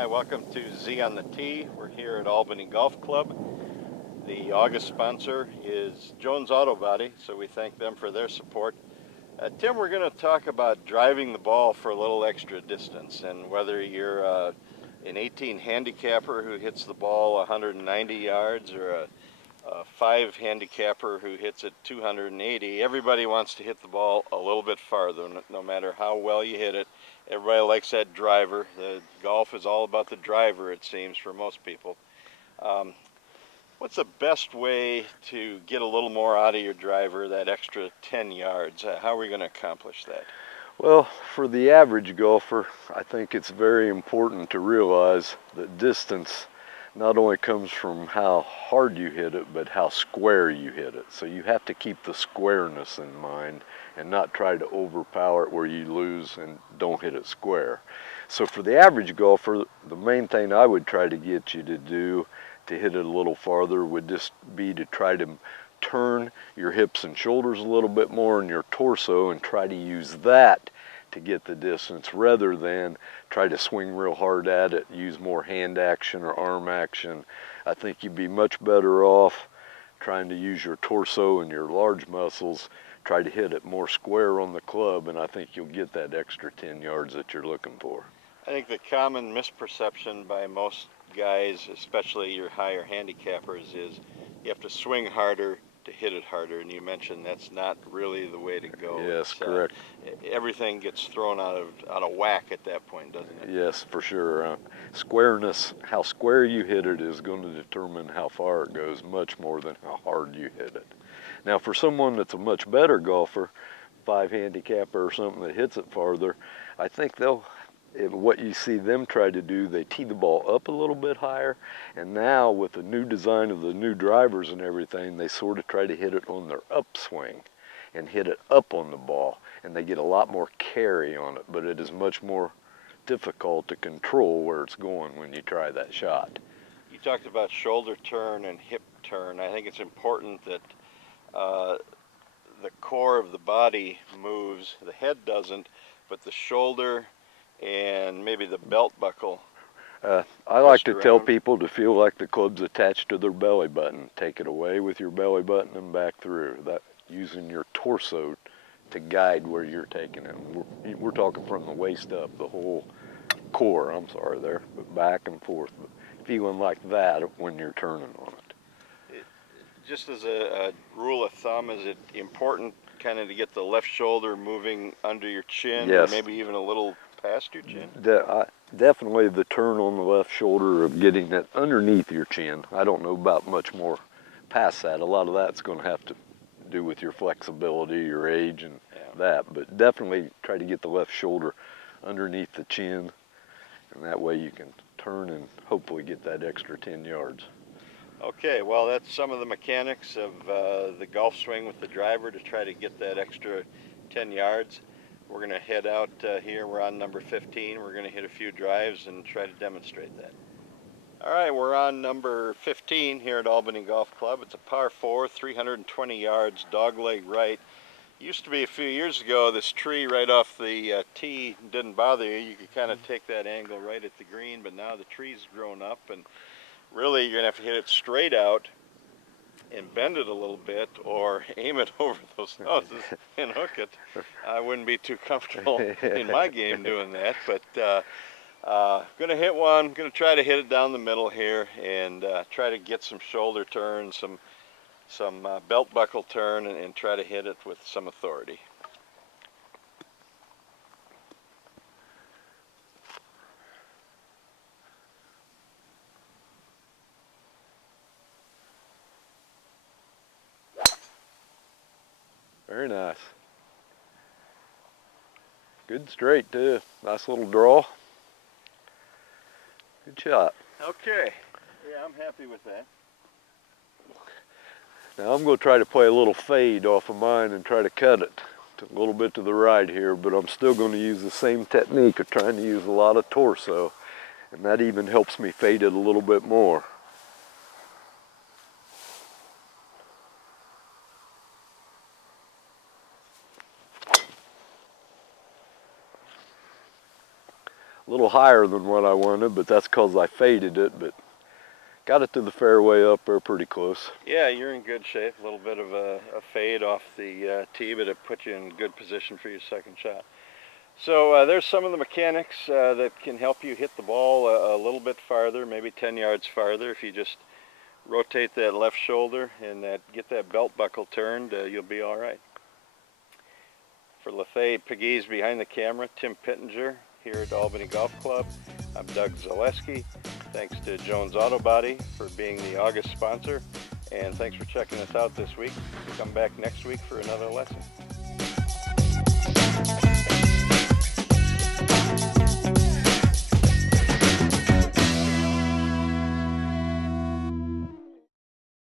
Hi, welcome to Z on the Tee. We're here at Albany Golf Club. The August sponsor is Jones Auto Body, so we thank them for their support. Tim, we're going to talk about driving the ball for a little extra distance, and whether you're an 18 handicapper who hits the ball 190 yards or a 5 handicapper who hits it 280, everybody wants to hit the ball a little bit farther, no matter how well you hit it. Everybody likes that driver. Golf is all about the driver, it seems, for most people. What's the best way to get a little more out of your driver, that extra 10 yards? How are we going to accomplish that? Well, for the average golfer, I think it's very important to realize that distance not only comes from how hard you hit it, but how square you hit it. So you have to keep the squareness in mind and not try to overpower it where you lose and don't hit it square. So for the average golfer, the main thing I would try to get you to do to hit it a little farther would just be to try to turn your hips and shoulders a little bit more in your torso and try to use that to get the distance rather than try to swing real hard at it, use more hand action or arm action. I think you'd be much better off trying to use your torso and your large muscles, try to hit it more square on the club, and I think you'll get that extra 10 yards that you're looking for. I think the common misperception by most guys, especially your higher handicappers, is you have to swing harder to hit it harder, and you mentioned that's not really the way to go. Yes, correct. Everything gets thrown out of whack at that point, doesn't it? Yes, for sure. Squareness, how square you hit it is going to determine how far it goes, much more than how hard you hit it. Now, for someone that's a much better golfer, 5 handicapper or something that hits it farther, I think what you see them try to do, they tee the ball up a little bit higher, and now with the new design of the new drivers and everything, they sort of try to hit it on their upswing and hit it up on the ball, and they get a lot more carry on it, but it is much more difficult to control where it's going when you try that shot. You talked about shoulder turn and hip turn. I think it's important that the core of the body moves, the head doesn't, but the shoulder and maybe the belt buckle. I like to tell people to feel like the club's attached to their belly button. Take it away with your belly button and back through. That using your torso to guide where you're taking it. We're talking from the waist up, the whole core, there, but back and forth. But feeling like that when you're turning on it. Just as a rule of thumb, is it important kind of to get the left shoulder moving under your chin, yes, or maybe even a little past your chin? Definitely the turn on the left shoulder of getting that underneath your chin. I don't know about much more past that. A lot of that's going to have to do with your flexibility, your age, and that. But definitely try to get the left shoulder underneath the chin, and that way you can turn and hopefully get that extra 10 yards. Okay, well, that's some of the mechanics of the golf swing with the driver to try to get that extra 10 yards. We're going to head out here. We're on number 15. We're going to hit a few drives and try to demonstrate that. All right, we're on number 15 here at Albany Golf Club. It's a par 4, 320 yards, dogleg right. Used to be a few years ago, this tree right off the tee didn't bother you. You could kind of take that angle right at the green, but now the tree's grown up, and really you're going to have to hit it straight out and bend it a little bit, or aim it over those houses and hook it. I wouldn't be too comfortable in my game doing that, but gonna hit one, gonna try to hit it down the middle here, and try to get some shoulder turn, some belt buckle turn, and try to hit it with some authority. Very nice. Good straight too. Nice little draw. Good shot. Okay. Yeah, I'm happy with that. Now I'm going to try to play a little fade off of mine and try to cut it a little bit to the right here, but I'm still going to use the same technique of trying to use a lot of torso, and that even helps me fade it a little bit more. a little higher than what I wanted, but that's because I faded it, but got it to the fairway up there pretty close. Yeah, you're in good shape. A little bit of a fade off the tee, but it put you in good position for your second shot. So there's some of the mechanics that can help you hit the ball a little bit farther, maybe 10 yards farther. If you just rotate that left shoulder and get that belt buckle turned, you'll be all right. For Lefay Pegues behind the camera, Tim Pittenger here at Albany Golf Club. I'm Doug Zaleski. Thanks to Jones Auto Body for being the August sponsor, and thanks for checking us out this week. Come back next week for another lesson.